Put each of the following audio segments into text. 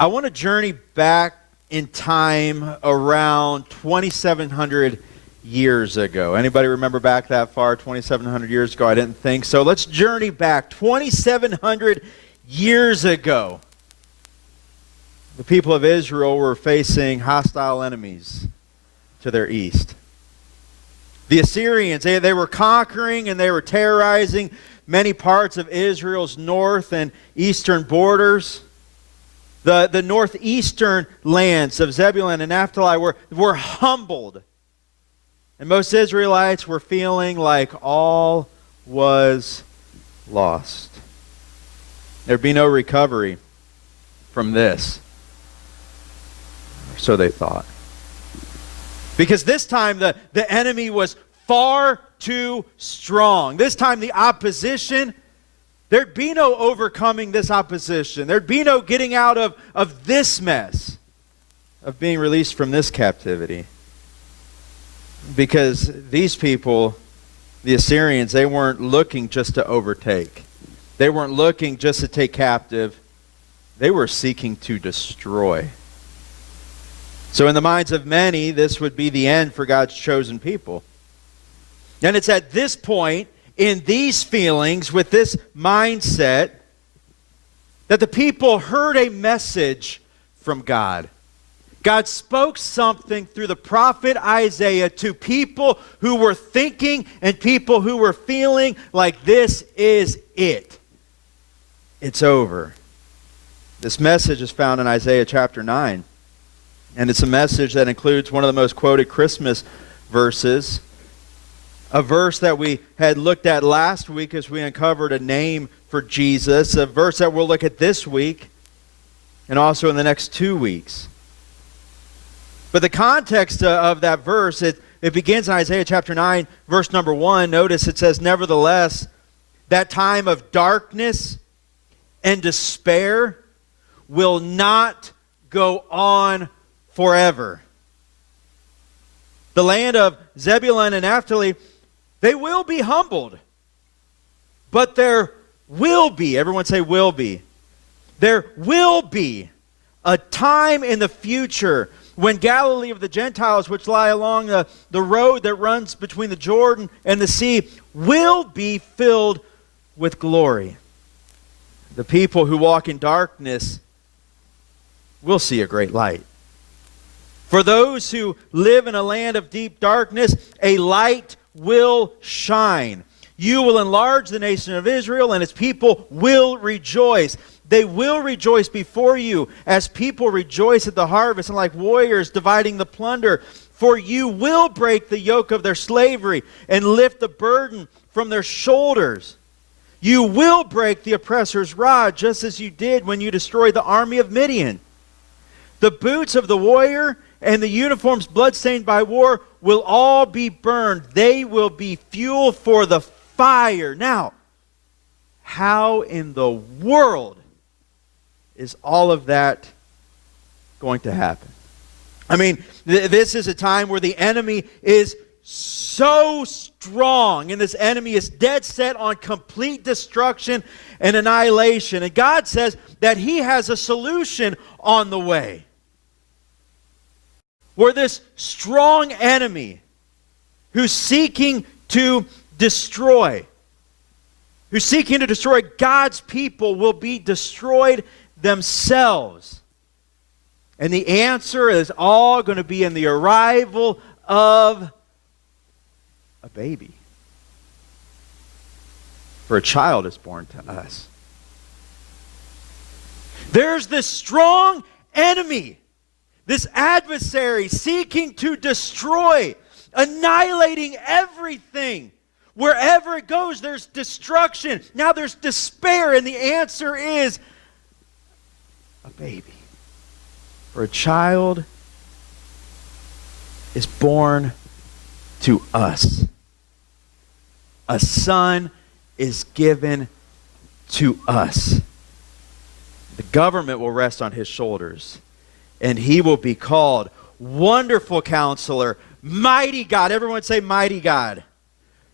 I want to journey back in time around 2,700 years ago. Anybody remember back that far, 2,700 years ago? I didn't think so. Let's journey back 2,700 years ago. The people of Israel were facing hostile enemies to their east. The Assyrians, they were conquering and they were terrorizing many parts of Israel's north and eastern borders. The northeastern lands of Zebulun and Naphtali were humbled. And most Israelites were feeling like all was lost. There'd be no recovery from this. So they thought. Because this time the enemy was far too strong. This time the opposition, there'd be no overcoming this opposition. There'd be no getting out of this mess, of being released from this captivity. Because these people, the Assyrians, they weren't looking just to overtake. They weren't looking just to take captive. They were seeking to destroy. So in the minds of many, this would be the end for God's chosen people. And it's at this point, in these feelings, with this mindset, that the people heard a message from God. God spoke something through the prophet Isaiah to people who were thinking and people who were feeling like this is it. It's over. This message is found in Isaiah chapter 9. And it's a message that includes one of the most quoted Christmas verses. A verse that we had looked at last week as we uncovered a name for Jesus. A verse that we'll look at this week and also in the next 2 weeks. But the context of that verse, it begins in Isaiah chapter 9, verse number 1. Notice it says, "Nevertheless, that time of darkness and despair will not go on forever." The land of Zebulun and Naphtali, they will be humbled. But there will be, everyone say will be. There will be a time in the future when Galilee of the Gentiles, which lie along the road that runs between the Jordan and the sea, will be filled with glory. The people who walk in darkness will see a great light. For those who live in a land of deep darkness, a light will shine. You will enlarge the nation of Israel, and its people will rejoice. They will rejoice before you as people rejoice at the harvest and like warriors dividing the plunder. For you will break the yoke of their slavery and lift the burden from their shoulders. You will break the oppressor's rod, just as you did when you destroyed the army of Midian. The boots of the warrior and the uniforms bloodstained by war will all be burned. They will be fuel for the fire. Now, how in the world is all of that going to happen? I mean, this is a time where the enemy is so strong, and this enemy is dead set on complete destruction and annihilation. And God says that He has a solution on the way, where this strong enemy who's seeking to destroy God's people will be destroyed themselves. And the answer is all going to be in the arrival of a baby. For a child is born to us. There's this strong enemy, this adversary seeking to destroy, annihilating everything. Wherever it goes, there's destruction. Now there's despair, and the answer is a baby. For a child is born to us. A son is given to us. The government will rest on His shoulders, and He will be called Wonderful Counselor, Mighty God. Everyone say Mighty God.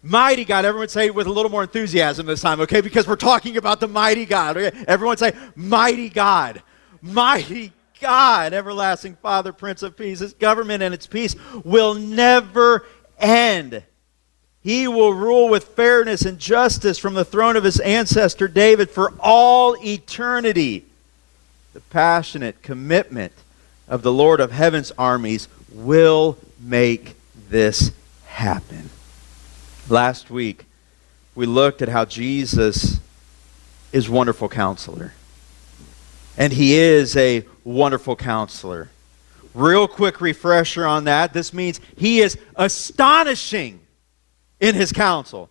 Mighty God. Everyone say it with a little more enthusiasm this time, okay? Because we're talking about the mighty God. Okay? Everyone say Mighty God. Mighty God, everlasting Father, Prince of Peace. His government and its peace will never end. He will rule with fairness and justice from the throne of his ancestor David for all eternity. The passionate commitment of the Lord of heaven's armies will make this happen. Last week, we looked at how Jesus is wonderful counselor. And he is a wonderful counselor. Real quick refresher on that. This means he is astonishing in his counsel.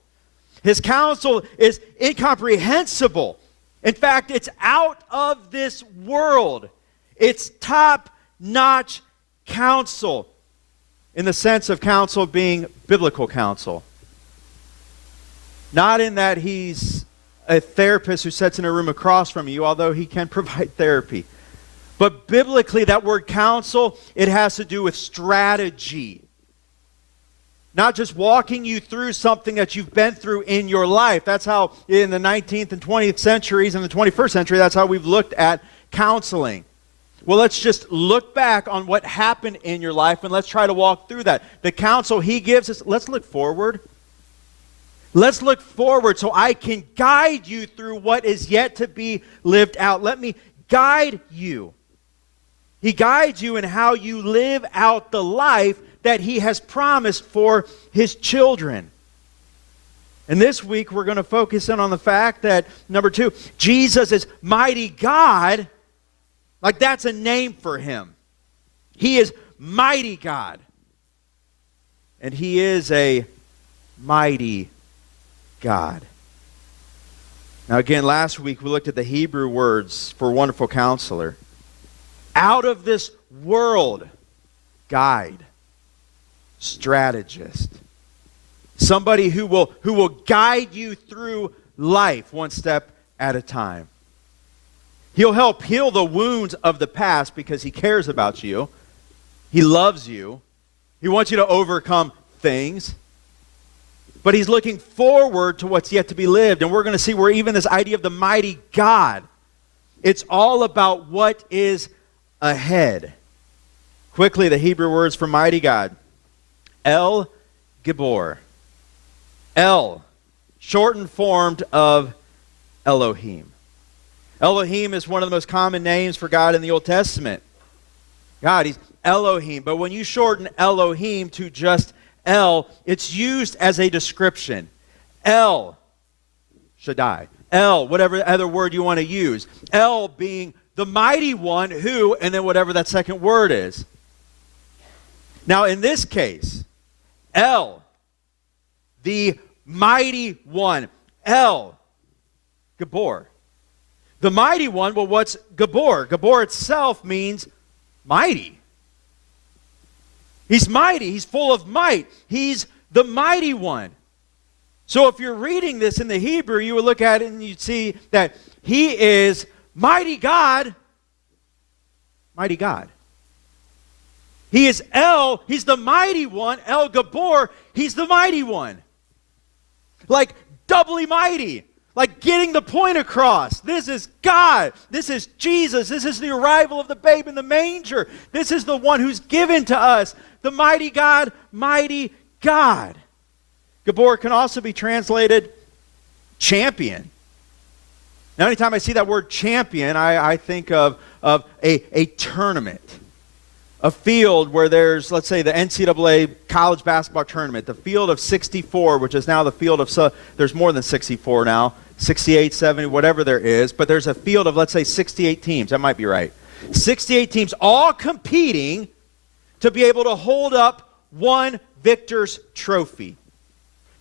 His counsel is incomprehensible. In fact, it's out of this world. It's top-notch counsel in the sense of counsel being biblical counsel. Not in that he's a therapist who sits in a room across from you, although he can provide therapy. But biblically, that word counsel, it has to do with strategy. Not just walking you through something that you've been through in your life. That's how in the 19th and 20th centuries and the 21st century, that's how we've looked at counseling. Well, let's just look back on what happened in your life and let's try to walk through that. The counsel he gives us, let's look forward. Let's look forward so I can guide you through what is yet to be lived out. Let me guide you. He guides you in how you live out the life that he has promised for his children. And this week we're going to focus in on the fact that, number 2, Jesus is mighty God. Like that's a name for him. He is mighty God. And he is a mighty God. Now again, last week we looked at the Hebrew words for wonderful counselor. Out of this world, guide, strategist. Somebody who will guide you through life one step at a time. He'll help heal the wounds of the past because he cares about you. He loves you. He wants you to overcome things. But he's looking forward to what's yet to be lived. And we're going to see where even this idea of the mighty God, it's all about what is ahead. Quickly, the Hebrew words for mighty God. El Gibor. El, shortened form of Elohim. Elohim is one of the most common names for God in the Old Testament. God, he's Elohim. But when you shorten Elohim to just El, it's used as a description. El Shaddai. El, whatever other word you want to use. El being the mighty one who, and then whatever that second word is. Now in this case, El, the mighty one. El, Gabor. The mighty one, well, what's Gabor? Gabor itself means mighty. He's mighty. He's full of might. He's the mighty one. So if you're reading this in the Hebrew, you would look at it and you'd see that he is mighty God. Mighty God. He is El. He's the mighty one. El Gabor. He's the mighty one. Like doubly mighty. Like getting the point across. This is God. This is Jesus. This is the arrival of the babe in the manger. This is the one who's given to us. The mighty God, mighty God. Gabor can also be translated champion. Now, anytime I see that word champion, I think of a tournament. A field where there's, let's say, the NCAA college basketball tournament. The field of 64, which is now the field of, there's more than 64 now. 68, 70, whatever there is. But there's a field of, let's say, 68 teams. That might be right. 68 teams all competing to be able to hold up one victor's trophy.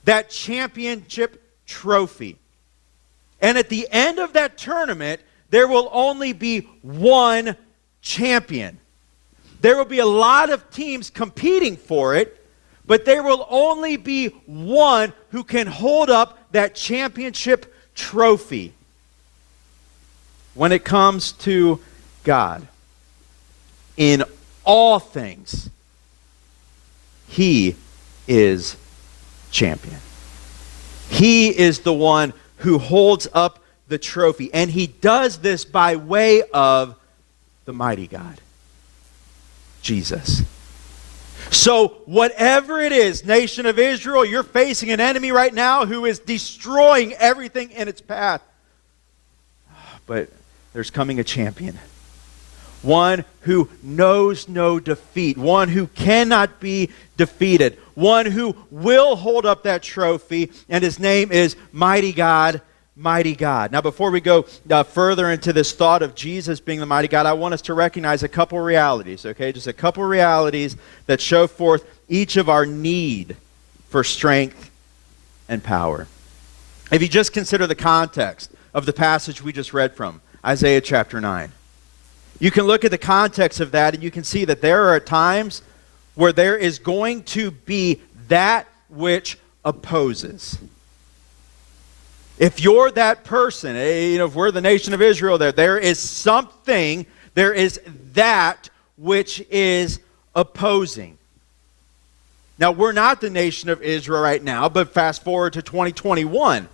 That championship trophy. And at the end of that tournament, there will only be one champion. There will be a lot of teams competing for it, but there will only be one who can hold up that championship trophy. When it comes to God, in all things, he is champion. He is the one who holds up the trophy. And he does this by way of the mighty God, Jesus. So whatever it is, nation of Israel, you're facing an enemy right now who is destroying everything in its path. But there's coming a champion. One who knows no defeat. One who cannot be defeated. One who will hold up that trophy. And his name is Mighty God, Mighty God. Now before we go further into this thought of Jesus being the mighty God, I want us to recognize a couple realities, okay? Just a couple realities that show forth each of our need for strength and power. If you just consider the context of the passage we just read from, Isaiah chapter 9, you can look at the context of that and you can see that there are times where there is going to be that which opposes. If you're that person, if we're the nation of Israel there is something, there is that which is opposing. Now, we're not the nation of Israel right now, but fast forward to 2021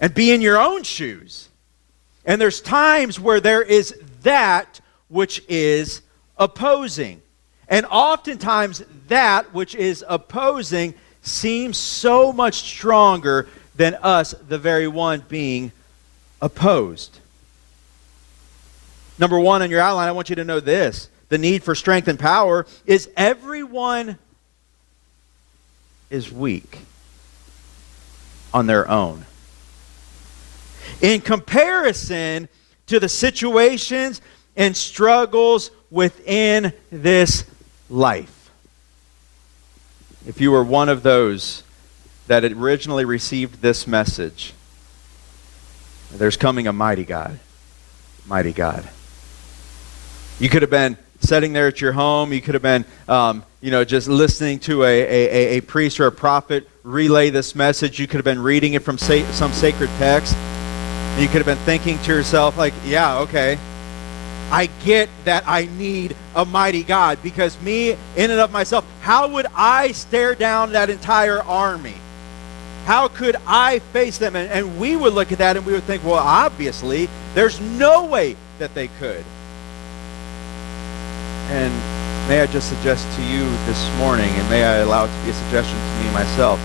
and be in your own shoes. And there's times where there is that which is opposing. And oftentimes that which is opposing seems so much stronger than us, the very one being opposed. Number one on your outline, I want you to know this. The need for strength and power is everyone is weak on their own. In comparison to the situations and struggles within this life. If you were one of those that originally received this message, there's coming a mighty God. Mighty God. You could have been sitting there at your home. You could have been, just listening to a priest or a prophet relay this message. You could have been reading it from some sacred text. And you could have been thinking to yourself, like, yeah, okay, I get that I need a mighty God, because me, in and of myself, how would I stare down that entire army? How could I face them? And we would look at that and we would think, well, obviously, there's no way that they could. And may I just suggest to you this morning, and may I allow it to be a suggestion to me myself,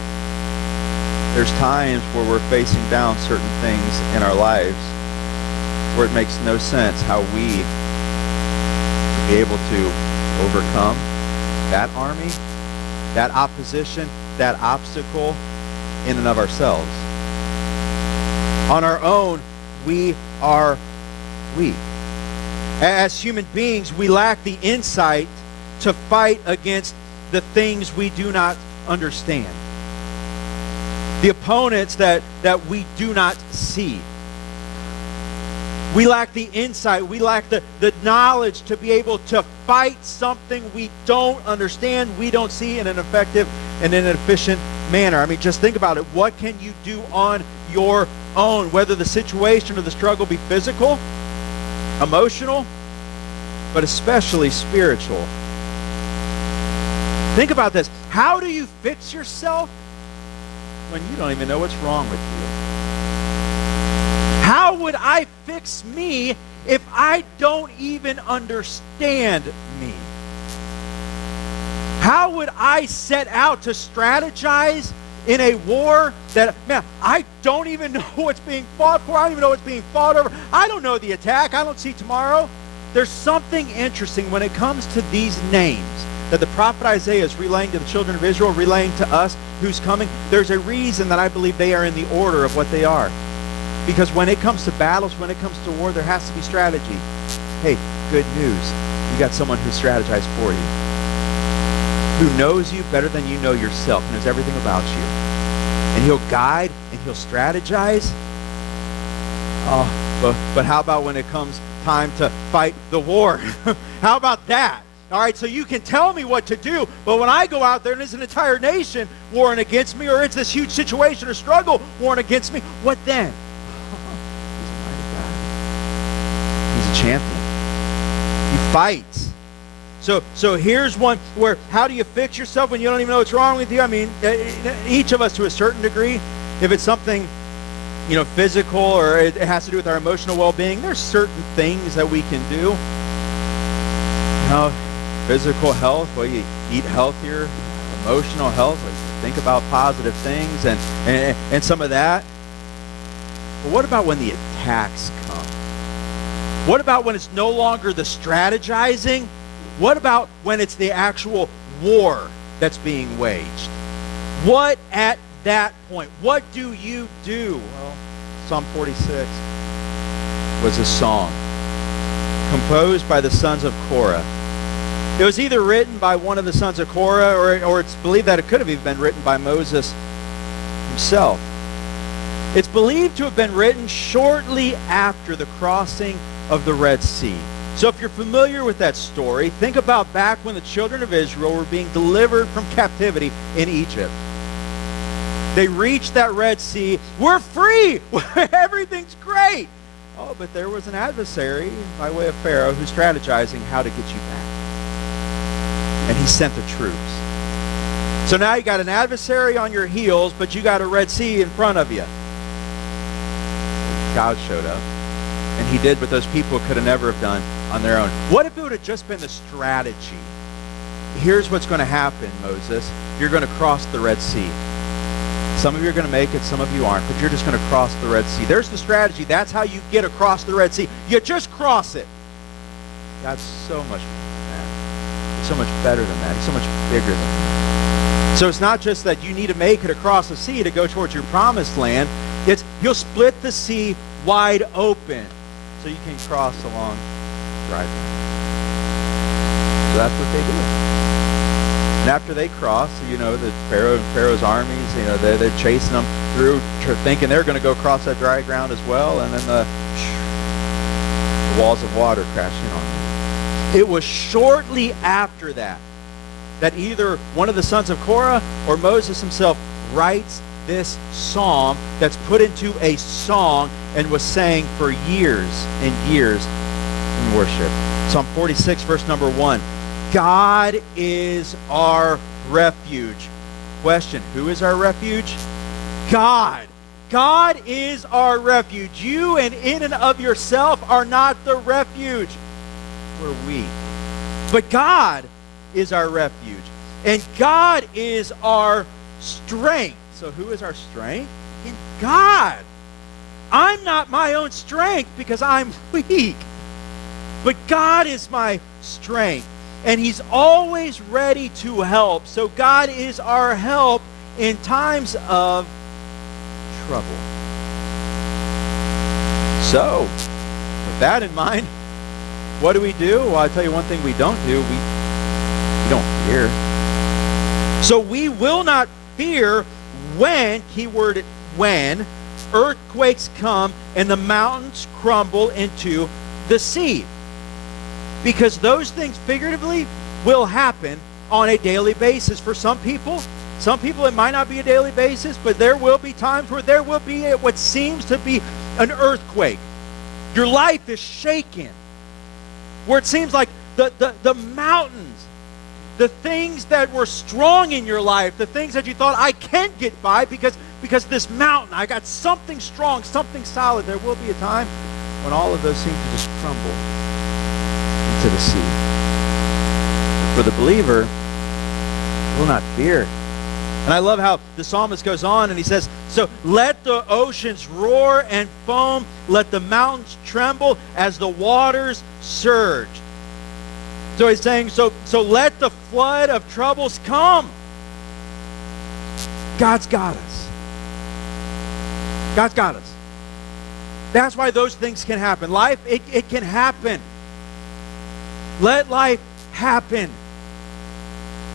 there's times where we're facing down certain things in our lives where it makes no sense how we would be able to overcome that army, that opposition, that obstacle in and of ourselves. On our own, we are weak. As human beings, we lack the insight to fight against the things we do not understand. The opponents that we do not see. We lack the insight. We lack the knowledge to be able to fight something we don't understand, we don't see in an effective and in an efficient manner. I mean, just think about it. What can you do on your own? Whether the situation or the struggle be physical, emotional, but especially spiritual. Think about this. How do you fix yourself when you don't even know what's wrong with you? How would I fix me if I don't even understand me? How would I set out to strategize in a war that, man, I don't even know what's being fought for. I don't even know what's being fought over. I don't know the attack. I don't see tomorrow. There's something interesting when it comes to these names that the prophet Isaiah is relaying to the children of Israel, relaying to us who's coming. There's a reason that I believe they are in the order of what they are. Because when it comes to battles, when it comes to war, there has to be strategy. Hey, good news. You got someone who strategized for you. Who knows you better than you know yourself, knows everything about you. And he'll guide and he'll strategize. Oh, but how about when it comes time to fight the war? How about that? All right, so you can tell me what to do, but when I go out there and there's an entire nation warring against me, or it's this huge situation or struggle warring against me, what then? He's a mighty God. He's a champion. He fights. So here's one where, how do you fix yourself when you don't even know what's wrong with you? I mean, each of us to a certain degree, if it's something physical, or it has to do with our emotional well-being, there's certain things that we can do. Physical health, well, you eat healthier. Emotional health, well, you think about positive things and some of that. But what about when the attacks come? What about when it's no longer the strategizing? What about when it's the actual war that's being waged? What at that point? What do you do? Well, Psalm 46 was a song composed by the sons of Korah. It was either written by one of the sons of Korah, or it's believed that it could have even been written by Moses himself. It's believed to have been written shortly after the crossing of the Red Sea. So if you're familiar with that story, think about back when the children of Israel were being delivered from captivity in Egypt. They reached that Red Sea. We're free. Everything's great. Oh, but there was an adversary by way of Pharaoh who's strategizing how to get you back. And he sent the troops. So now you got an adversary on your heels, but you got a Red Sea in front of you. God showed up. And he did what those people could have never have done on their own. What if it would have just been the strategy? Here's what's going to happen, Moses. You're going to cross the Red Sea. Some of you are going to make it, some of you aren't, but you're just going to cross the Red Sea. There's the strategy. That's how you get across the Red Sea. You just cross it. God's so much more than that. He's so much better than that. He's so much bigger than that. So it's not just that you need to make it across the sea to go towards your promised land. It's you'll split the sea wide open so you can cross along dry ground. So that's what they do. And after they cross, the Pharaoh and Pharaoh's armies, they're chasing them through, thinking they're going to go across that dry ground as well, and then the walls of water crashing on them. It was shortly after that either one of the sons of Korah or Moses himself writes this psalm that's put into a song and was sang for years and years in worship. Psalm 46, verse number 1. God is our refuge. Question, who is our refuge? God. God is our refuge. You and in and of yourself are not the refuge. We're weak. But God is our refuge. And God is our strength. So who is our strength? In God. I'm not my own strength because I'm weak. But God is my strength. And he's always ready to help. So God is our help in times of trouble. So, with that in mind, what do we do? Well, I'll tell you one thing we don't do. We don't fear. So we will not fear when, keyword when, earthquakes come and the mountains crumble into the sea. Because those things figuratively will happen on a daily basis. For some people it might not be a daily basis, but there will be times where there will be what seems to be an earthquake. Your life is shaken. Where it seems like the mountains, the things that were strong in your life, the things that you thought, I can't get by because this mountain, I got something strong, something solid. There will be a time when all of those seem to just crumble to the sea. For the believer, will not fear. And I love how the psalmist goes on and he says, so let the oceans roar and foam, let the mountains tremble as the waters surge. So he's saying, so let the flood of troubles come. God's got us. God's got us. That's why those things can happen. Life, it can happen. Let life happen.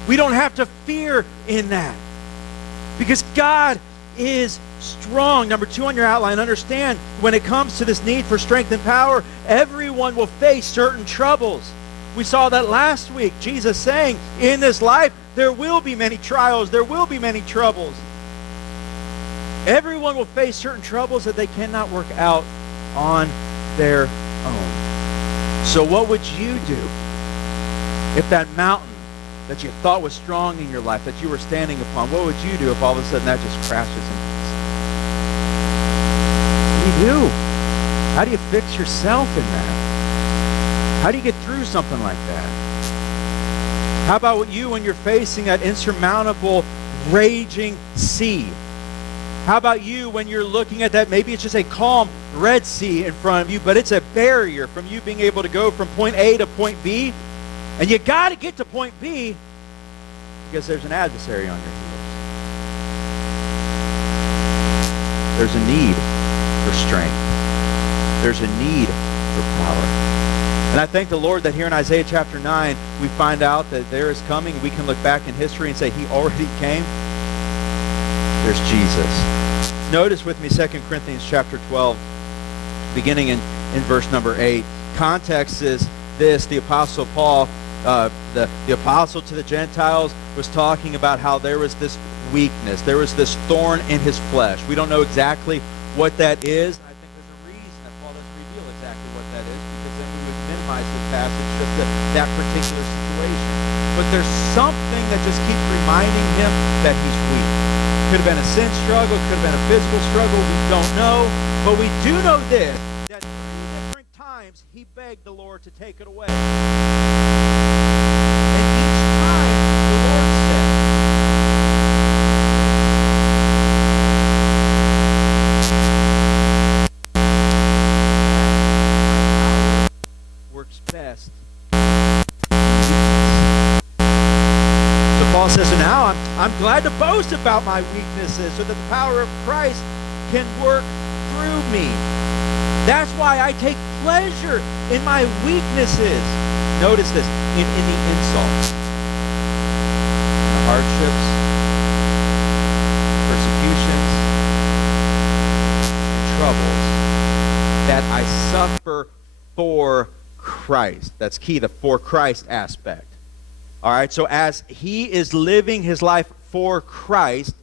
We don't have to fear in that. Because God is strong. Number 2 on your outline, understand when it comes to this need for strength and power, everyone will face certain troubles. We saw that last week. Jesus saying, in this life, there will be many trials. There will be many troubles. Everyone will face certain troubles that they cannot work out on their own. So what would you do if that mountain that you thought was strong in your life, that you were standing upon, what would you do if all of a sudden that just crashes into you do? How do you fix yourself in that? How do you get through something like that? How about you when you're facing that insurmountable, raging sea? How about you when you're looking at that, maybe it's just a calm Red Sea in front of you, but it's a barrier from you being able to go from point A to point B, and you got to get to point B because there's an adversary on your heels. There's a need for strength. There's a need for power. And I thank the Lord that here in Isaiah chapter 9, we find out that there is coming. We can look back in history and say he already came. There's Jesus. Notice with me 2 Corinthians chapter 12, beginning in verse number 8. Context is this: the Apostle Paul, the apostle to the Gentiles, was talking about how there was this weakness. There was this thorn in his flesh. We don't know exactly what that is. I think there's a reason that Paul doesn't reveal exactly what that is, because then we would minimize the passage just to that particular situation. But there's something that just keeps reminding him that he's weak. Could have been a sin struggle, could have been a physical struggle, we don't know. But we do know this, that 3 different times he begged the Lord to take it away. And each time the Lord said, works best. Paul says, so now I'm glad to boast about my weaknesses so that the power of Christ can work through me. That's why I take pleasure in my weaknesses. Notice this, in the insults, the hardships, persecutions, and troubles that I suffer for Christ. That's key, the for Christ aspect. All right, so as he is living his life for Christ,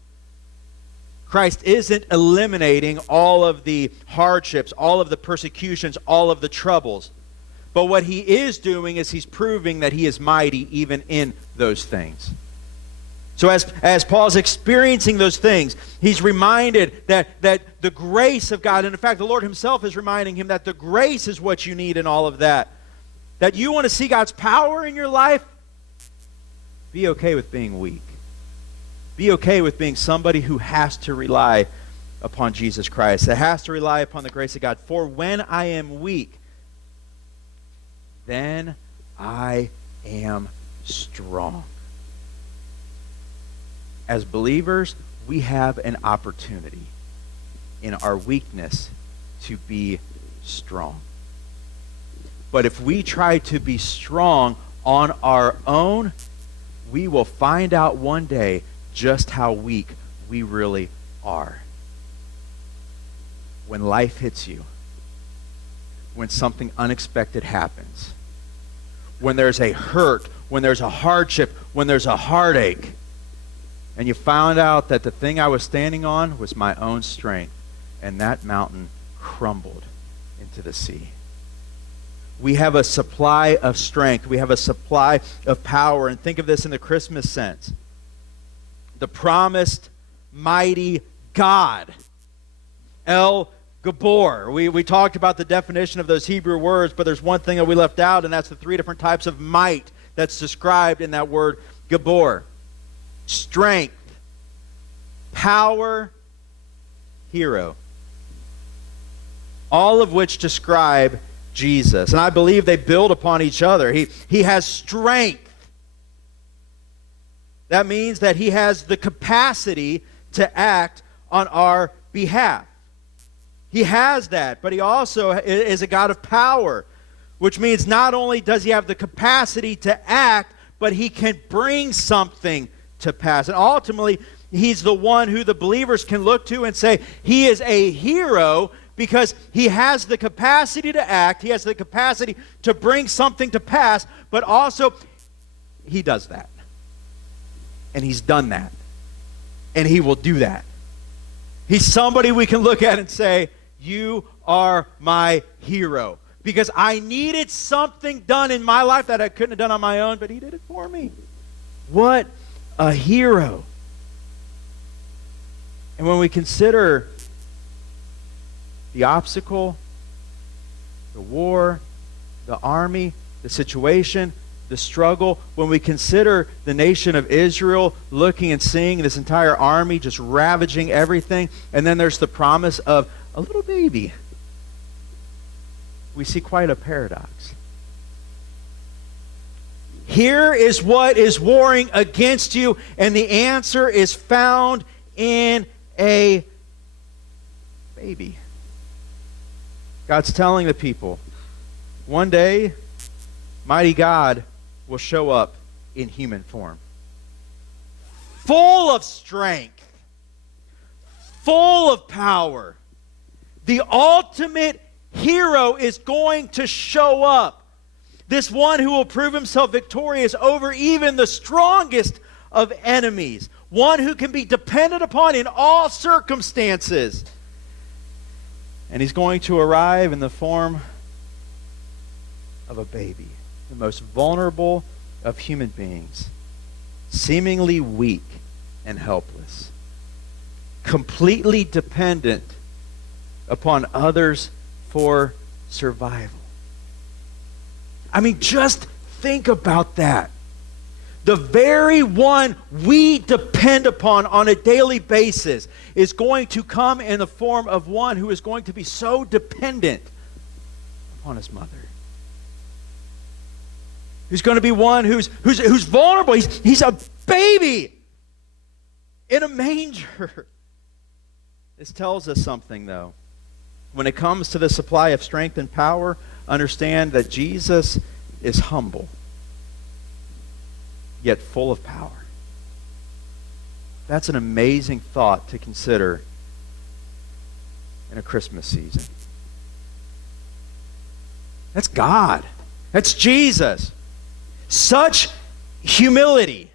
Christ isn't eliminating all of the hardships, all of the persecutions, all of the troubles. But what he is doing is he's proving that he is mighty even in those things. So as Paul's experiencing those things, he's reminded that the grace of God, and in fact the Lord himself is reminding him that the grace is what you need in all of that. That you want to see God's power in your life, be okay with being weak. Be okay with being somebody who has to rely upon Jesus Christ, that has to rely upon the grace of God. For when I am weak, then I am strong. As believers, we have an opportunity in our weakness to be strong. But if we try to be strong on our own, we will find out one day just how weak we really are. When life hits you, when something unexpected happens, when there's a hurt, when there's a hardship, when there's a heartache, and you found out that the thing I was standing on was my own strength, and that mountain crumbled into the sea. We have a supply of strength. We have a supply of power. And think of this in the Christmas sense. The promised mighty God. El Gabor. We talked about the definition of those Hebrew words, but there's one thing that we left out, and that's the 3 different types of might that's described in that word Gabor. Strength, power, hero. All of which describe Jesus. And I believe they build upon each other. He has strength. That means that he has the capacity to act on our behalf. He has that, but he also is a God of power, which means not only does he have the capacity to act, but he can bring something to pass. And ultimately, he's the one who the believers can look to and say, he is a hero, because he has the capacity to act, he has the capacity to bring something to pass, but also he does that. And he's done that. And he will do that. He's somebody we can look at and say, you are my hero. Because I needed something done in my life that I couldn't have done on my own, but he did it for me. What a hero. And when we consider the obstacle, the war, the army, the situation, the struggle, when we consider the nation of Israel looking and seeing this entire army just ravaging everything, and then there's the promise of a little baby, we see quite a paradox. Here is what is warring against you, and the answer is found in a baby. God's telling the people, one day, mighty God will show up in human form. Full of strength, full of power. The ultimate hero is going to show up. This one who will prove himself victorious over even the strongest of enemies. One who can be depended upon in all circumstances. And he's going to arrive in the form of a baby, the most vulnerable of human beings, seemingly weak and helpless, completely dependent upon others for survival. I mean, just think about that. The very one we depend upon on a daily basis is going to come in the form of one who is going to be so dependent upon his mother. Who's going to be one who's vulnerable. He's a baby in a manger. This tells us something, though. When it comes to the supply of strength and power, understand that Jesus is humble, yet full of power. That's an amazing thought to consider in a Christmas season. That's God. That's Jesus. Such humility.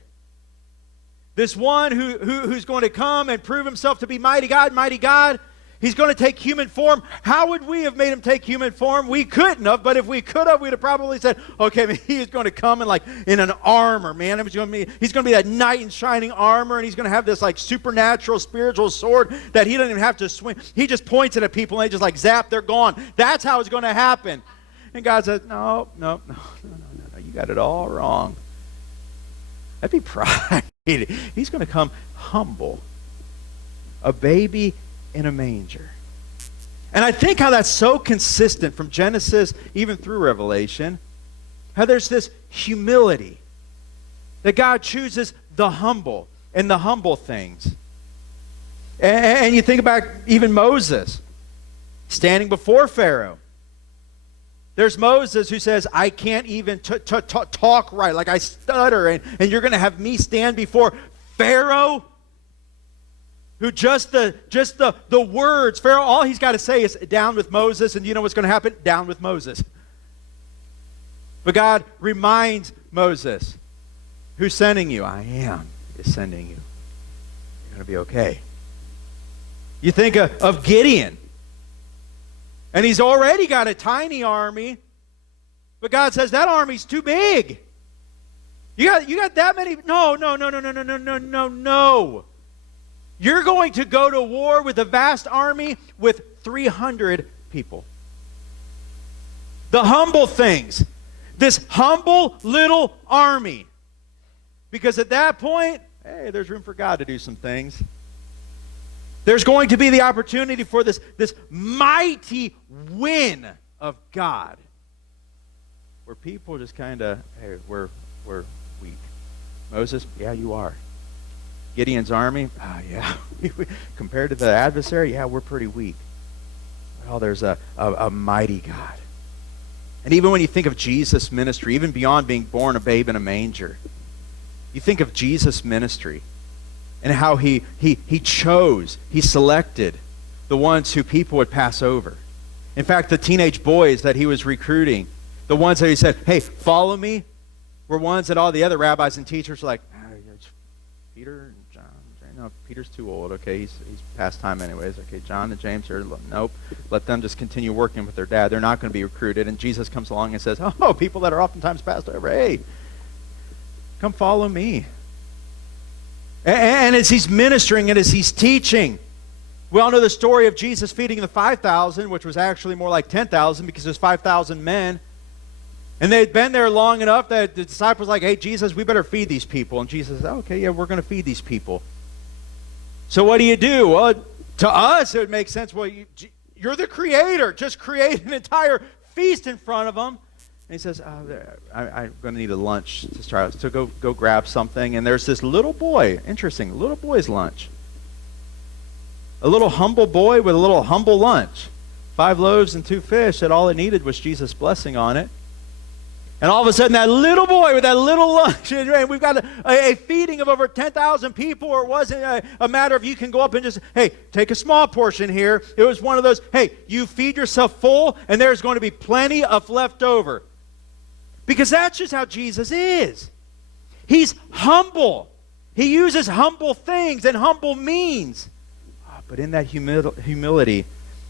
This one who's going to come and prove himself to be mighty God, mighty God. He's going to take human form. How would we have made him take human form? We couldn't have, but if we could have, we'd have probably said, okay, he's going to come in an armor, man. He's going to be that knight in shining armor, and he's going to have this supernatural spiritual sword that he doesn't even have to swing. He just points it at people, and they just zap, they're gone. That's how it's going to happen. And God says, no. You got it all wrong. That'd be pride. He's going to come humble. A baby in a manger. And I think how that's so consistent from Genesis even through Revelation. How there's this humility. That God chooses the humble and the humble things. And you think about even Moses standing before Pharaoh. There's Moses who says, I can't even talk right, like I stutter, and you're going to have me stand before Pharaoh, who just the words, Pharaoh, all he's got to say is down with Moses, and you know what's going to happen? Down with Moses. But God reminds Moses, who's sending you? I am is sending you. You're going to be okay. You think of Gideon. And he's already got a tiny army, but God says that army's too big. You got that many? No. You're going to go to war with a vast army with 300 people. The humble things. This humble little army. Because at that point, hey, there's room for God to do some things. There's going to be the opportunity for this mighty win of God. Where people just kind of, hey, we're weak. Moses, yeah, you are. Gideon's army, yeah. Compared to the adversary, yeah, we're pretty weak. Well, there's a mighty God. And even when you think of Jesus' ministry, even beyond being born a babe in a manger, you think of Jesus' ministry. And how he chose, he selected the ones who people would pass over. In fact, the teenage boys that he was recruiting, the ones that he said, hey, follow me, were ones that all the other rabbis and teachers were like, it's Peter and John. No, Peter's too old. Okay, he's past time anyways. Okay, John and James are, nope. Let them just continue working with their dad. They're not going to be recruited. And Jesus comes along and says, oh, people that are oftentimes passed over, hey, come follow me. And as he's ministering and as he's teaching, We all know the story of Jesus feeding the 5,000, which was actually more like 10,000 because there's 5,000 men. And they'd been there long enough that the disciples were like, hey, Jesus, we better feed these people. And Jesus said, okay, yeah, we're going to feed these people. So what do? Well, to us, it would make sense. Well, you're the creator. Just create an entire feast in front of them. And he says, I'm going to need a lunch to start. So go grab something. And there's this little boy. Interesting, little boy's lunch. A little humble boy with a little humble lunch. 5 loaves and 2 fish, that all it needed was Jesus' blessing on it. And all of a sudden, that little boy with that little lunch, and we've got a feeding of over 10,000 people, or it wasn't a matter of you can go up and just, hey, take a small portion here. It was one of those, hey, you feed yourself full, and there's going to be plenty of left over. Because that's just how Jesus is. He's humble. He uses humble things and humble means. But in that humility,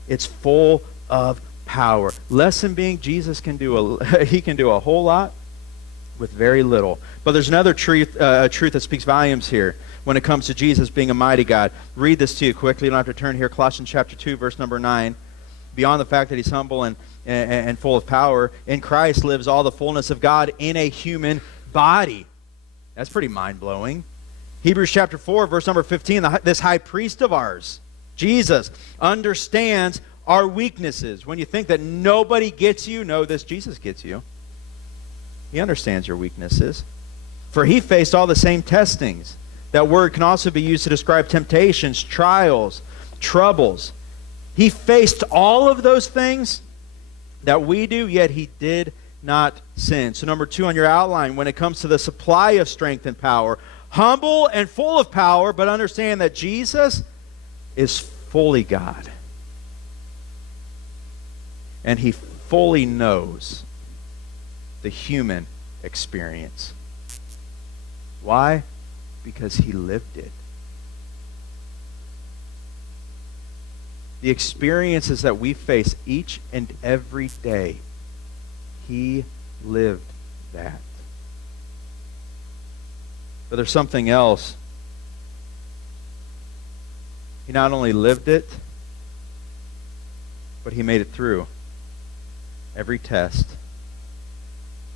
it's full of power. Lesson being, Jesus can do he can do a whole lot with very little. But there's another truth that speaks volumes here when it comes to Jesus being a mighty God. Read this to you quickly. You don't have to turn here. Colossians chapter 2, verse number 9. Beyond the fact that he's humble and full of power, in Christ lives all the fullness of God in a human body. That's pretty mind-blowing. Hebrews chapter 4, verse number 15, this high priest of ours, Jesus, understands our weaknesses. When you think that nobody gets you, know this, Jesus gets you. He understands your weaknesses. For he faced all the same testings. That word can also be used to describe temptations, trials, troubles. He faced all of those things that we do, yet he did not sin. So number 2 on your outline, when it comes to the supply of strength and power, humble and full of power, but understand that Jesus is fully God. And he fully knows the human experience. Why? Because he lived it. The experiences that we face each and every day, he lived that. But there's something else. He not only lived it, but he made it through every test.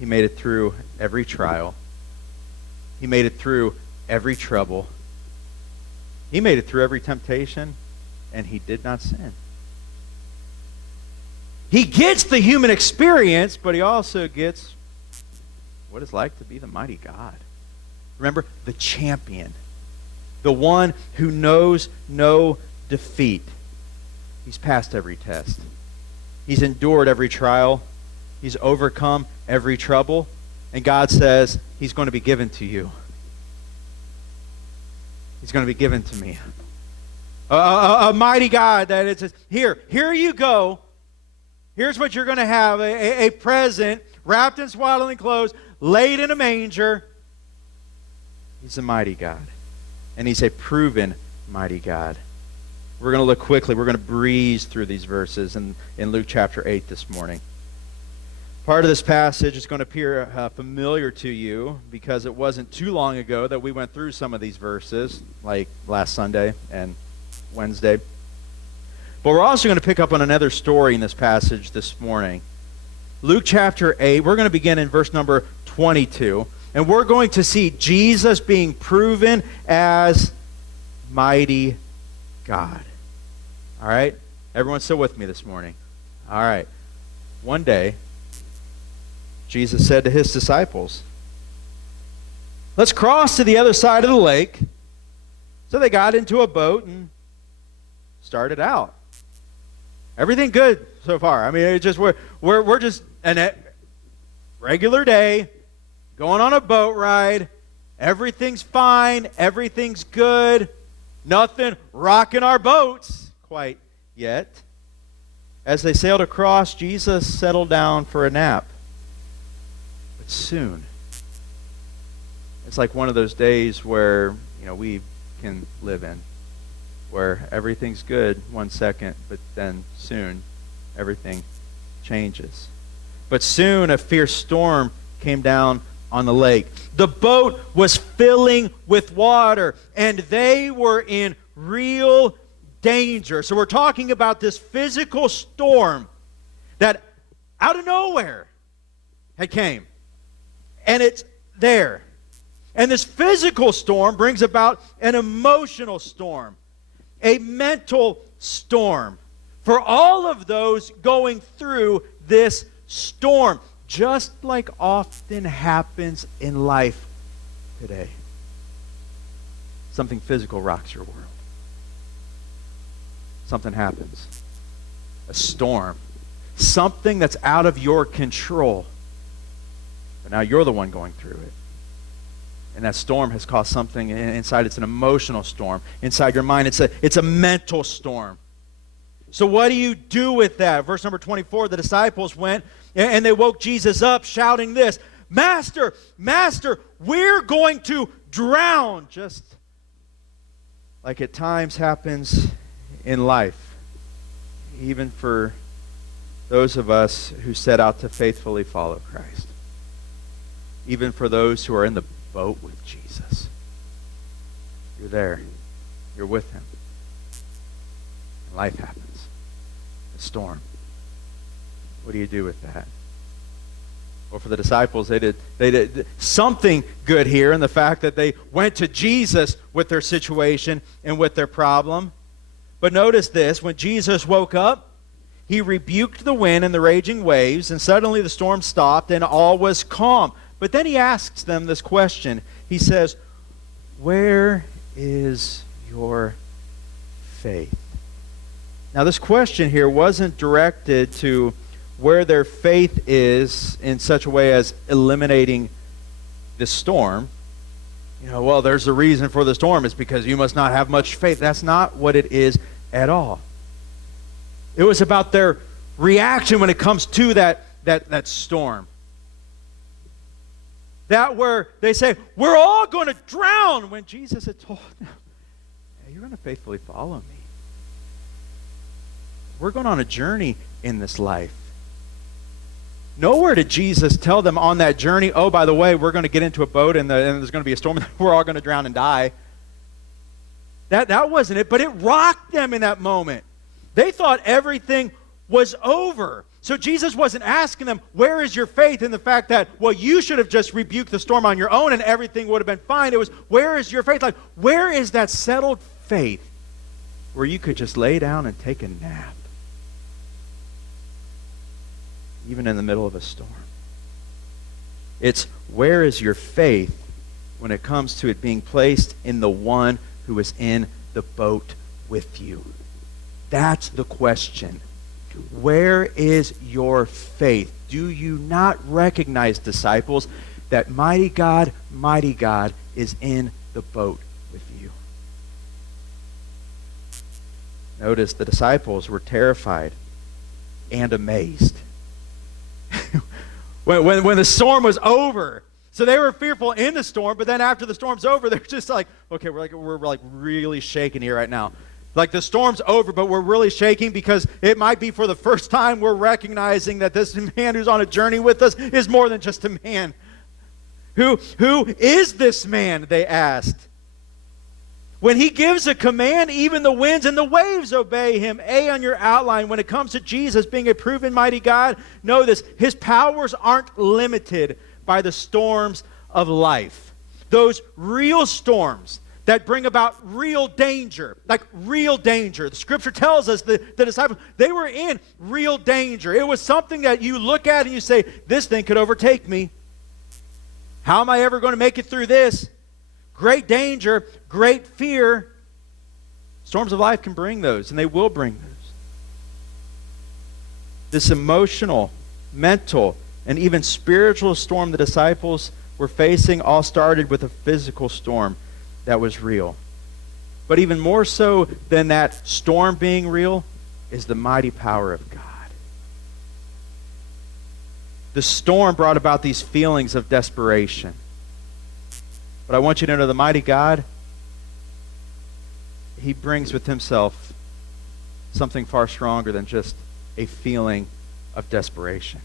He made it through every trial. He made it through every trouble. He made it through every temptation, and he did not sin. He gets the human experience, but he also gets what it's like to be the mighty God. Remember, the champion. The one who knows no defeat. He's passed every test. He's endured every trial. He's overcome every trouble. And God says, he's going to be given to you. He's going to be given to me. A mighty God that it says, here you go. Here's what you're going to have. A present wrapped in swaddling clothes, laid in a manger. He's a mighty God. And he's a proven mighty God. We're going to look quickly. We're going to breeze through these verses in Luke chapter 8 this morning. Part of this passage is going to appear familiar to you because it wasn't too long ago that we went through some of these verses, like last Sunday and Wednesday. But we're also going to pick up on another story in this passage this morning. Luke chapter 8, we're going to begin in verse number 22. And we're going to see Jesus being proven as mighty God. All right? Everyone still with me this morning? All right. One day, Jesus said to his disciples, let's cross to the other side of the lake. So they got into a boat and started out. Everything good so far. I mean, it's just we're just a regular day, going on a boat ride. Everything's fine. Everything's good. Nothing rocking our boats quite yet. As they sailed across, Jesus settled down for a nap. But soon, it's like one of those days where, we can live in, where everything's good 1 second, but then soon everything changes. But soon a fierce storm came down on the lake. The boat was filling with water, and they were in real danger. So we're talking about this physical storm that out of nowhere had came. And it's there. And this physical storm brings about an emotional storm, a mental storm for all of those going through this storm, just like often happens in life today. Something physical rocks your world. Something happens. A storm. Something that's out of your control. But now you're the one going through it. And that storm has caused something inside. It's an emotional storm. Inside your mind, it's a mental storm. So what do you do with that? Verse number 24, the disciples went and they woke Jesus up shouting this, Master, Master, we're going to drown. Just like at times happens in life, even for those of us who set out to faithfully follow Christ. Even for those who are in the boat with Jesus. You're there. You're with him. And life happens. A storm. What do you do with that? Well, for the disciples, they did something good here in the fact that they went to Jesus with their situation and with their problem. But notice this, when Jesus woke up, he rebuked the wind and the raging waves, and suddenly the storm stopped and all was calm. But then he asks them this question. He says, where is your faith? Now this question here wasn't directed to where their faith is in such a way as eliminating the storm. Well, there's a reason for the storm. It's because you must not have much faith. That's not what it is at all. It was about their reaction when it comes to that storm. That where they say, we're all going to drown, when Jesus had told them, hey, you're going to faithfully follow me. We're going on a journey in this life. Nowhere did Jesus tell them on that journey, oh, by the way, we're going to get into a boat and there's going to be a storm and we're all going to drown and die. That wasn't it, but it rocked them in that moment. They thought everything was over. So Jesus wasn't asking them, where is your faith, in the fact that, well, you should have just rebuked the storm on your own and everything would have been fine. It was, where is your faith? Like, where is that settled faith where you could just lay down and take a nap? Even in the middle of a storm. It's, where is your faith when it comes to it being placed in the one who is in the boat with you? That's the question. Where is your faith? Do you not recognize, disciples, that mighty God is in the boat with you? Notice the disciples were terrified and amazed. when the storm was over. So they were fearful in the storm, but then after the storm's over, they're just like, okay, we're really shaking here right now. Like the storm's over, but we're really shaking because it might be for the first time we're recognizing that this man who's on a journey with us is more than just a man. Who is this man, they asked. When he gives a command, even the winds and the waves obey him. On your outline, when it comes to Jesus being a proven mighty God, know this, his powers aren't limited by the storms of life. Those real storms that bring about real danger, like real danger. The scripture tells us that the disciples, they were in real danger. It was something that you look at and you say, this thing could overtake me. How am I ever going to make it through this? Great danger, great fear. Storms of life can bring those, and they will bring those. This emotional, mental, and even spiritual storm the disciples were facing all started with a physical storm that was real. But even more so than that storm being real is the mighty power of God. The storm brought about these feelings of desperation. But I want you to know the mighty God, he brings with himself something far stronger than just a feeling of desperation.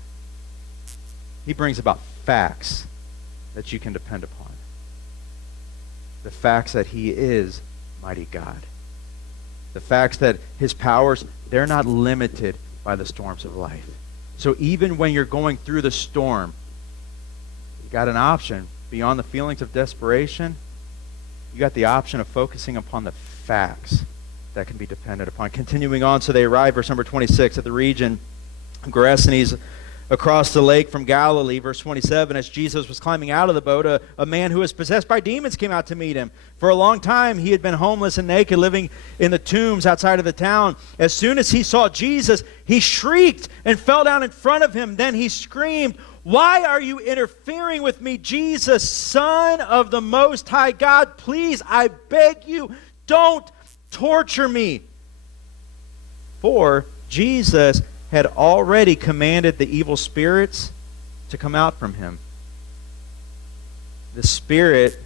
He brings about facts that you can depend upon. The facts that he is mighty God. The facts that his powers, they're not limited by the storms of life. So even when you're going through the storm, you got an option. Beyond the feelings of desperation, you got the option of focusing upon the facts that can be depended upon. Continuing on, so they arrive, verse number 26, at the region of Gerasenes, across the lake from Galilee. Verse 27, as Jesus was climbing out of the boat, a man who was possessed by demons came out to meet him. For a long time he had been homeless and naked, living in the tombs outside of the town. As soon as he saw Jesus, he shrieked and fell down in front of him. Then he screamed, "Why are you interfering with me, Jesus, Son of the Most High God? Please, I beg you, don't torture me." For Jesus had already commanded the evil spirits to come out from him. The spirit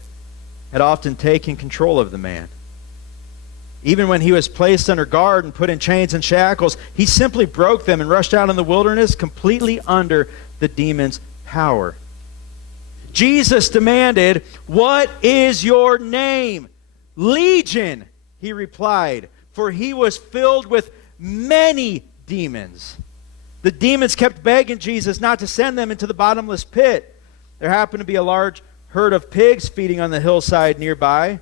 had often taken control of the man. Even when he was placed under guard and put in chains and shackles, he simply broke them and rushed out in the wilderness completely under the demon's power. Jesus demanded, "What is your name?" "Legion," he replied, for he was filled with many demons. The demons kept begging Jesus not to send them into the bottomless pit. There happened to be a large herd of pigs feeding on the hillside nearby.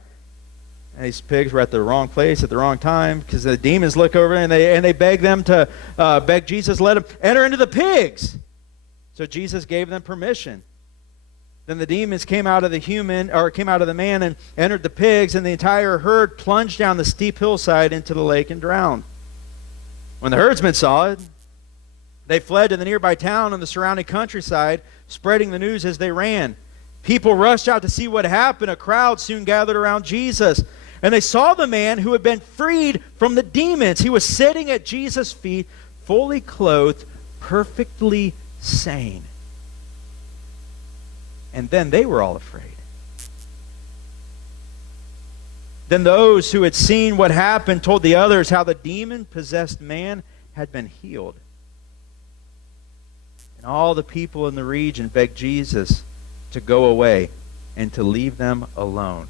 And these pigs were at the wrong place at the wrong time, because the demons look over and they beg them to beg Jesus, let them enter into the pigs. So Jesus gave them permission. Then the demons came out of the man and entered the pigs, and the entire herd plunged down the steep hillside into the lake and drowned. When the herdsmen saw it, they fled to the nearby town and the surrounding countryside, spreading the news as they ran. People rushed out to see what happened. A crowd soon gathered around Jesus, and they saw the man who had been freed from the demons. He was sitting at Jesus' feet, fully clothed, perfectly sane. And then they were all afraid. Then those who had seen what happened told the others how the demon-possessed man had been healed. And all the people in the region begged Jesus to go away and to leave them alone,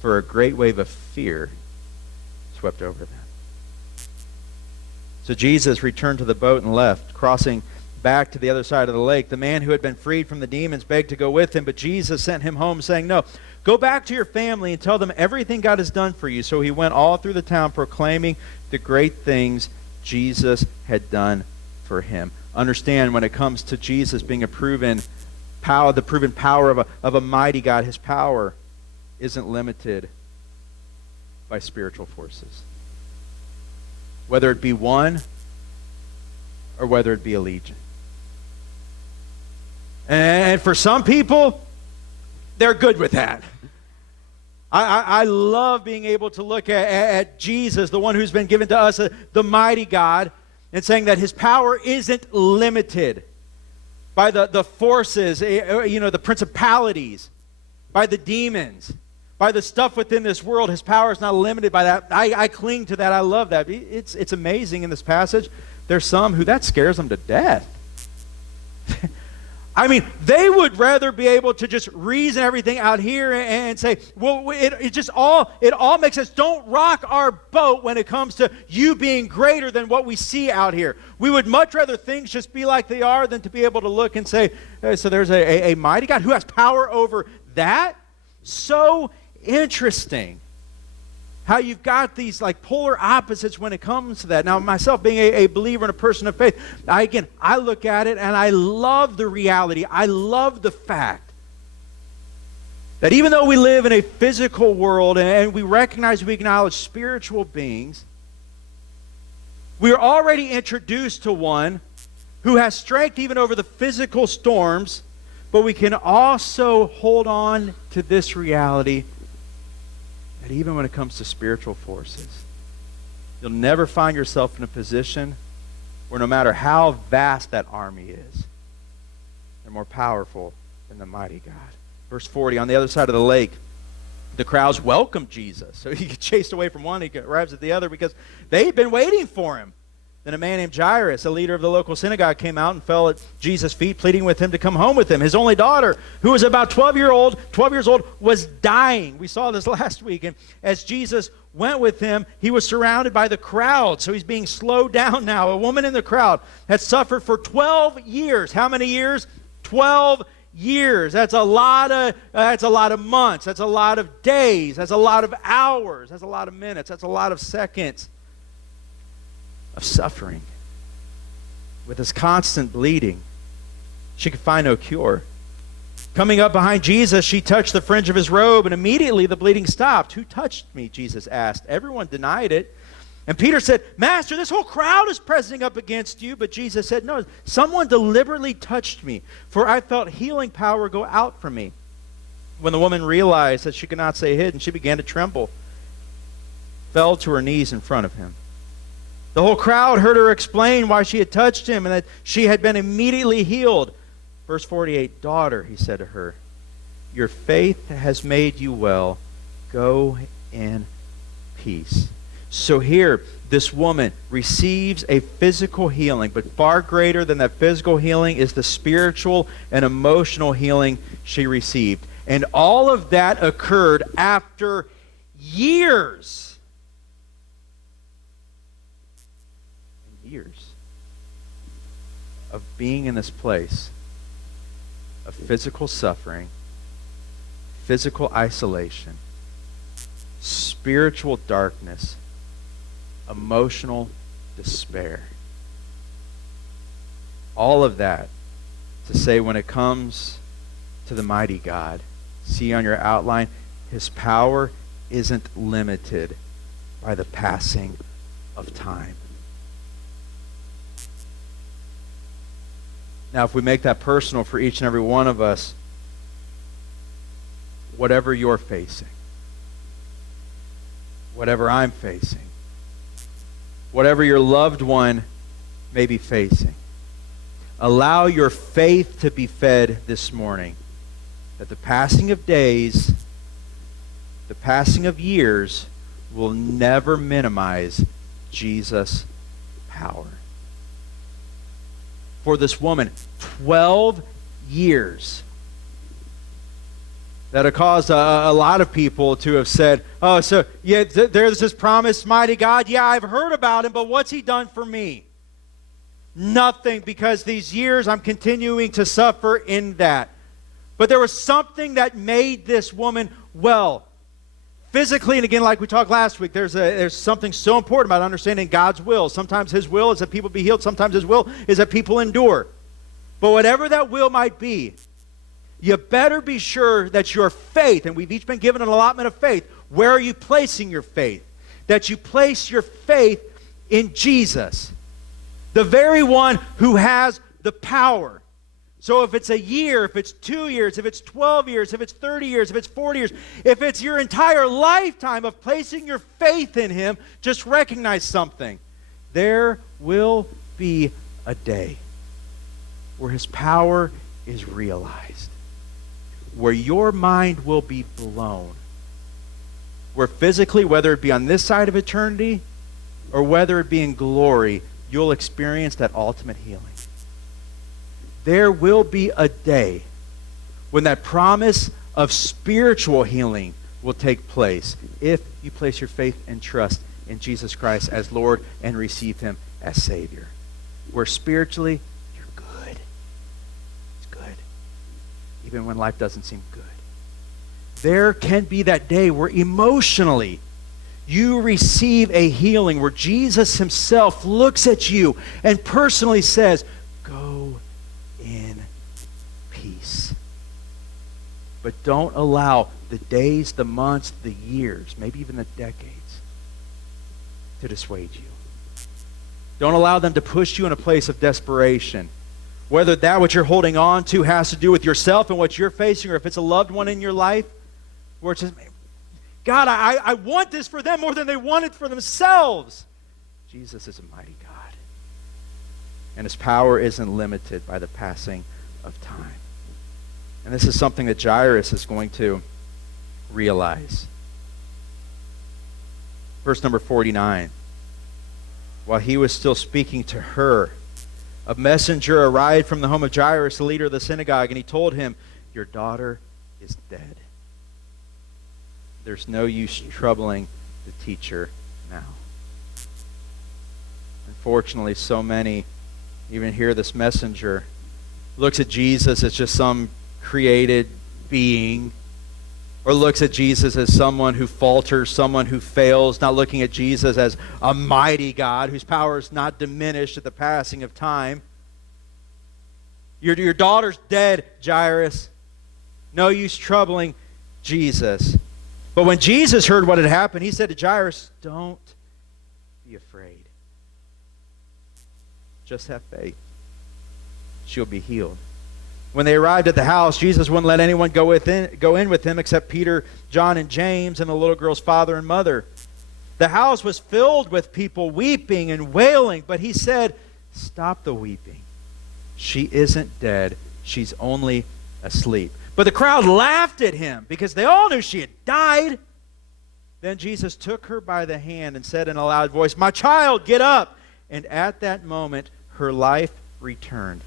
for a great wave of fear swept over them. So Jesus returned to the boat and left, crossing back to the other side of the lake. The man who had been freed from the demons begged to go with him, but Jesus sent him home, saying, "No, go back to your family and tell them everything God has done for you." So he went all through the town proclaiming the great things Jesus had done for him. Understand, when it comes to Jesus being a proven power, the proven power of a mighty God, his power isn't limited by spiritual forces. Whether it be one or whether it be a legion. And for some people, they're good with that. I love being able to look at Jesus, the one who's been given to us, the mighty God, and saying that his power isn't limited by the forces, the principalities, by the demons, by the stuff within this world. His power is not limited by that. I cling to that. I love that. It's amazing in this passage. There's some who that scares them to death. I mean, they would rather be able to just reason everything out here and say, well, it all makes sense. Don't rock our boat when it comes to you being greater than what we see out here. We would much rather things just be like they are than to be able to look and say, hey, so there's a mighty God who has power over that? So interesting how you've got these like polar opposites when it comes to that. Now, myself being a believer and a person of faith, I look at it and I love the reality. I love the fact that even though we live in a physical world and we recognize, we acknowledge spiritual beings, we are already introduced to one who has strength even over the physical storms, but we can also hold on to this reality that even when it comes to spiritual forces, you'll never find yourself in a position where no matter how vast that army is, they're more powerful than the mighty God. Verse 40, on the other side of the lake, the crowds welcomed Jesus. So he gets chased away from one, he arrives at the other because they'd been waiting for him. Then a man named Jairus, a leader of the local synagogue, came out and fell at Jesus' feet, pleading with him to come home with him. His only daughter, who was about 12 years old, was dying. We saw this last week. And as Jesus went with him, he was surrounded by the crowd. So he's being slowed down now. A woman in the crowd had suffered for 12 years. How many years? 12 years. That's a lot of months. That's a lot of days. That's a lot of hours. That's a lot of minutes. That's a lot of seconds of suffering. With this constant bleeding, she could find no cure. Coming up behind Jesus, she touched the fringe of his robe, and immediately the bleeding stopped. Who touched me? Jesus asked. Everyone denied it. And Peter said, Master, this whole crowd is pressing up against you. But Jesus said, no, someone deliberately touched me, for I felt healing power go out from me. When the woman realized that she could not stay hidden, she began to tremble, fell to her knees in front of him. The whole crowd heard her explain why she had touched him and that she had been immediately healed. Verse 48, daughter, he said to her, your faith has made you well. Go in peace. So here, this woman receives a physical healing, but far greater than that physical healing is the spiritual and emotional healing she received. And all of that occurred after years. Years of being in this place of physical suffering, physical isolation, spiritual darkness, emotional despair. All of that to say, when it comes to the mighty God, see on your outline, his power isn't limited by the passing of time. Now, if we make that personal for each and every one of us, whatever you're facing, whatever I'm facing, whatever your loved one may be facing, allow your faith to be fed this morning, that the passing of days, the passing of years will never minimize Jesus' power. For this woman, 12 years. That have caused a lot of people to have said, oh, so yeah, there's this promised mighty God. Yeah, I've heard about him, but what's he done for me? Nothing, because these years I'm continuing to suffer in that. But there was something that made this woman well. Physically, and again, like we talked last week, there's something so important about understanding God's will. Sometimes his will is that people be healed. Sometimes his will is that people endure. But whatever that will might be, you better be sure that your faith, and we've each been given an allotment of faith, where are you placing your faith? That you place your faith in Jesus, the very one who has the power. So if it's a year, if it's 2 years, if it's 12 years, if it's 30 years, if it's 40 years, if it's your entire lifetime of placing your faith in him, just recognize something. There will be a day where his power is realized, where your mind will be blown, where physically, whether it be on this side of eternity or whether it be in glory, you'll experience that ultimate healing. There will be a day when that promise of spiritual healing will take place if you place your faith and trust in Jesus Christ as Lord and receive him as Savior. Where spiritually, you're good. It's good. Even when life doesn't seem good. There can be that day where emotionally you receive a healing, where Jesus himself looks at you and personally says, go in peace. But don't allow the days, the months, the years, maybe even the decades to dissuade you. Don't allow them to push you in a place of desperation. Whether that what you're holding on to has to do with yourself and what you're facing, or if it's a loved one in your life, where it says, God, I want this for them more than they want it for themselves. Jesus is a mighty God. And his power isn't limited by the passing of time. And this is something that Jairus is going to realize. Verse number 49. while he was still speaking to her, a messenger arrived from the home of Jairus, the leader of the synagogue, and he told him, "Your daughter is dead. There's no use troubling the teacher now." Unfortunately, so many, even here, this messenger looks at Jesus as just some created being, or looks at Jesus as someone who falters, someone who fails, not looking at Jesus as a mighty God whose power is not diminished at the passing of time. Your daughter's dead, Jairus. No use troubling Jesus. But when Jesus heard what had happened, he said to Jairus, "Don't be afraid. Just have faith. She'll be healed." When they arrived at the house, Jesus wouldn't let anyone go in with him except Peter, John, and James, and the little girl's father and mother. The house was filled with people weeping and wailing, but he said, "Stop the weeping. She isn't dead. She's only asleep." But the crowd laughed at him because they all knew she had died. Then Jesus took her by the hand and said in a loud voice, "My child, get up." And at that moment, her life returned,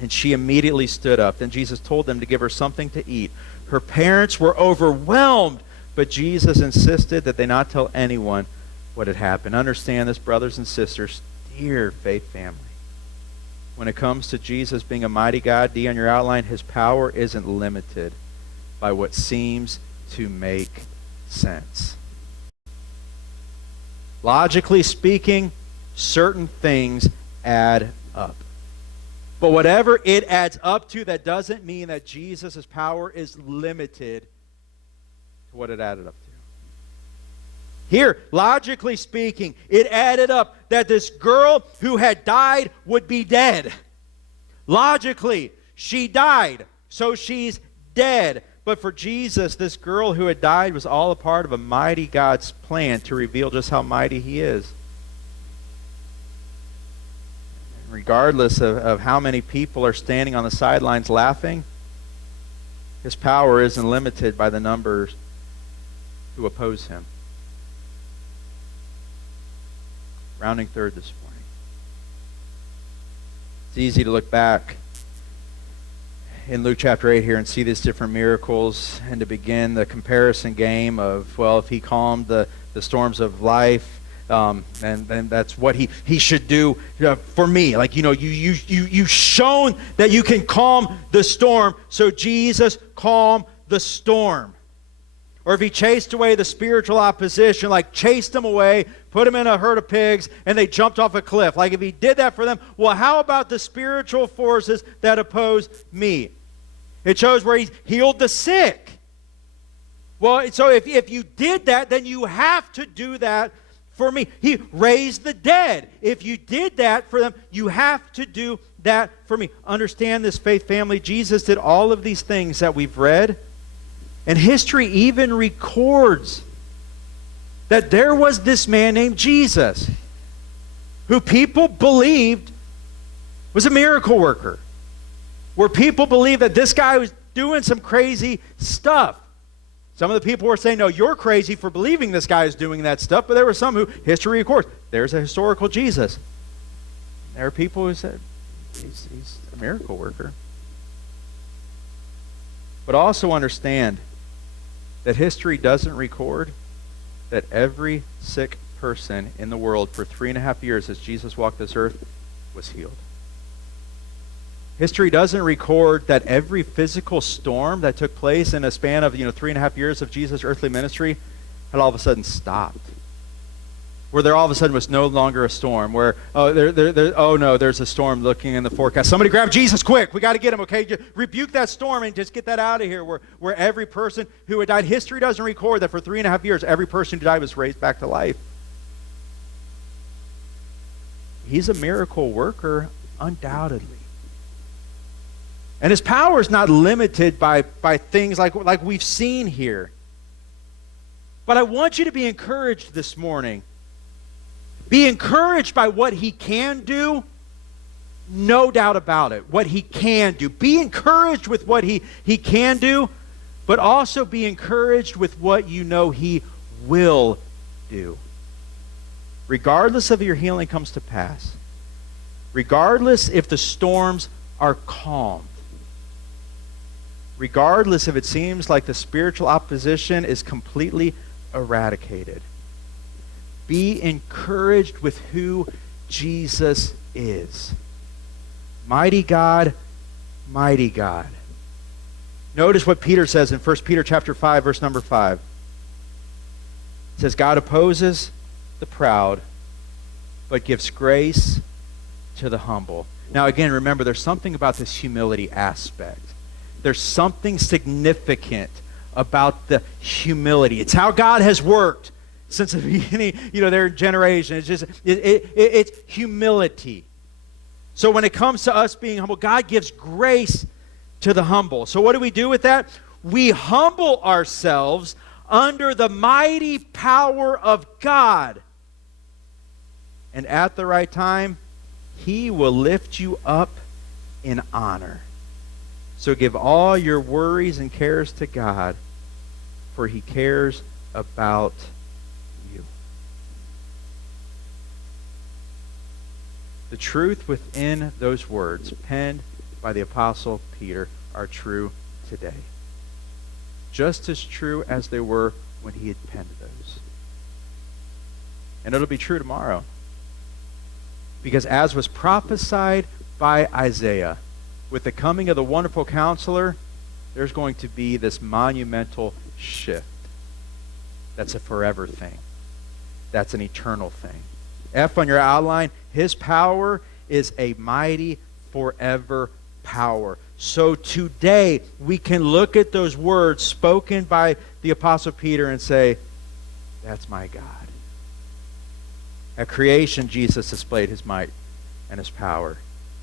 and she immediately stood up. Then Jesus told them to give her something to eat. Her parents were overwhelmed, but Jesus insisted that they not tell anyone what had happened. Understand this, brothers and sisters, dear faith family. When it comes to Jesus being a mighty God, D on your outline, his power isn't limited by what seems to make sense. Logically speaking, certain things add up. But whatever it adds up to, that doesn't mean that Jesus' power is limited to what it added up to. Here, logically speaking, it added up that this girl who had died would be dead. Logically, she died, so she's dead. But for Jesus, this girl who had died was all a part of a mighty God's plan to reveal just how mighty he is. Regardless of how many people are standing on the sidelines laughing, his power isn't limited by the numbers who oppose him. Rounding third this morning. It's easy to look back in Luke chapter 8 here and see these different miracles and to begin the comparison game of, well, if he calmed the storms of life, and that's what he should do for me. Like, you've shown that you can calm the storm, so Jesus calmed the storm. Or if he chased away the spiritual opposition, like chased them away, put them in a herd of pigs, and they jumped off a cliff. Like if he did that for them, well, how about the spiritual forces that oppose me? It shows where he healed the sick. Well, so if you did that, then you have to do that for me. He raised the dead. If you did that for them, you have to do that for me. Understand this, faith family. Jesus did all of these things that we've read, and history even records that there was this man named Jesus who people believed was a miracle worker, where people believed that this guy was doing some crazy stuff. Some of the people were saying, no, you're crazy for believing this guy is doing that stuff. But there were some who, history records, there's a historical Jesus. There are people who said, he's a miracle worker. But also understand that history doesn't record that every sick person in the world for 3.5 years as Jesus walked this earth was healed. History doesn't record that every physical storm that took place in a span of 3.5 years of Jesus' earthly ministry had all of a sudden stopped. Where there all of a sudden was no longer a storm. Where, there's a storm looking in the forecast. Somebody grab Jesus quick. We got to get him, okay? Just rebuke that storm and just get that out of here. Where every person who had died, history doesn't record that for 3.5 years, every person who died was raised back to life. He's a miracle worker, undoubtedly. And his power is not limited by things like we've seen here. But I want you to be encouraged this morning. Be encouraged by what he can do, no doubt about it, what he can do. Be encouraged with what he can do, but also be encouraged with what you know he will do. regardless of your healing comes to pass, regardless if the storms are calmed, regardless if it seems like the spiritual opposition is completely eradicated, be encouraged with who Jesus is. Mighty God, mighty God. Notice what Peter says in 1 Peter chapter 5, verse number 5. It says, God opposes the proud, but gives grace to the humble. Now again, remember, there's something about this humility aspect. There's something significant about the humility. It's how God has worked since the beginning, their generation. It's just, it's humility. So when it comes to us being humble, God gives grace to the humble. So what do we do with that? We humble ourselves under the mighty power of God. And at the right time, He will lift you up in honor. So give all your worries and cares to God, for He cares about you. The truth within those words, penned by the Apostle Peter, are true today. Just as true as they were when he had penned those. And it'll be true tomorrow. Because as was prophesied by Isaiah, with the coming of the wonderful counselor, there's going to be this monumental shift. That's a forever thing. That's an eternal thing. F on your outline, His power is a mighty forever power. So today we can look at those words spoken by the Apostle Peter and say, that's my God. At creation, Jesus displayed His might and His power.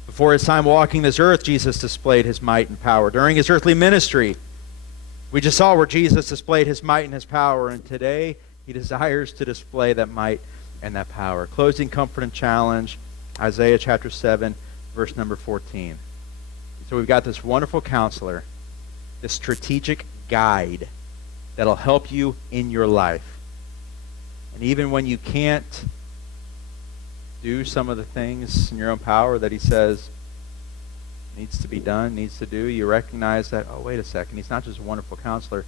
Before His time walking this earth, Jesus displayed His might and power. During His earthly ministry, we just saw where Jesus displayed His might and His power. And today, He desires to display that might and that power. Closing comfort and challenge, Isaiah chapter 7, verse number 14. So we've got this wonderful counselor, this strategic guide that'll help you in your life. And even when you can't do some of the things in your own power that He says needs to be done, needs to do, you recognize that, oh, wait a second, He's not just a wonderful counselor,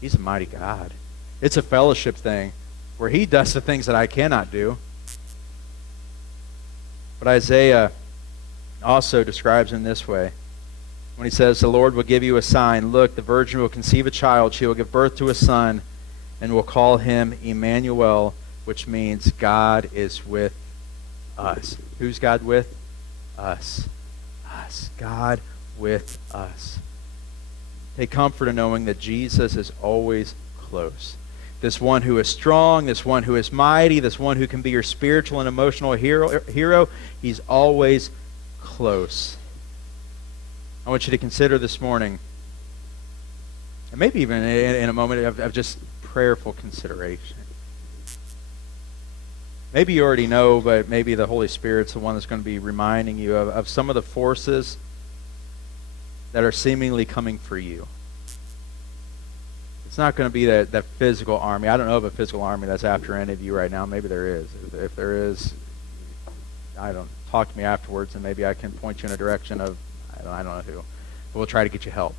He's a mighty God. It's a fellowship thing where He does the things that I cannot do. But Isaiah also describes in this way when he says, the Lord will give you a sign. Look, the virgin will conceive a child. She will give birth to a son and will call him Emmanuel, which means God is with us. Who's God with? Us. Us. God with us. Take comfort in knowing that Jesus is always close. This one who is strong, this one who is mighty, this one who can be your spiritual and emotional hero, He's always close. I want you to consider this morning, and maybe even in a moment of just prayerful consideration. Maybe you already know, but maybe the Holy Spirit's the one that's going to be reminding you of some of the forces that are seemingly coming for you. It's not going to be that physical army. I don't know of a physical army that's after any of you right now. Maybe there is. If there is, talk to me afterwards, and maybe I can point you in a direction of, I don't know who. But we'll try to get you help.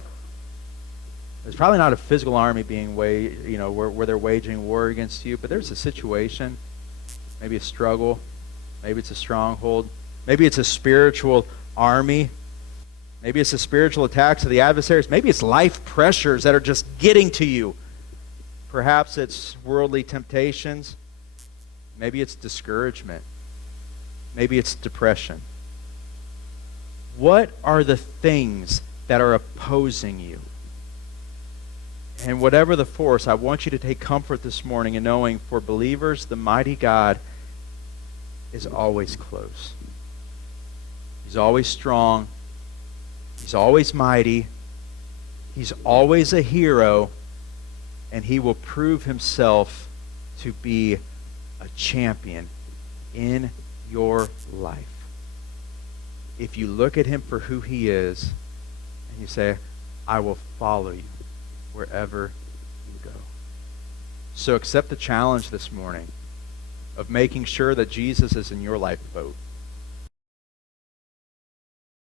There's probably not a physical army being where they're waging war against you, but there's a situation, maybe a struggle, maybe it's a stronghold, maybe it's a spiritual army, maybe it's the spiritual attacks of the adversaries, maybe it's life pressures that are just getting to you. Perhaps it's worldly temptations, maybe it's discouragement, maybe it's depression. What are the things that are opposing you? And whatever the force, I want you to take comfort this morning in knowing for believers, the mighty God is always close. He's always strong. He's always mighty. He's always a hero. And He will prove Himself to be a champion in your life. If you look at Him for who He is, and you say, I will follow you wherever you go. So accept the challenge this morning of making sure that Jesus is in your lifeboat.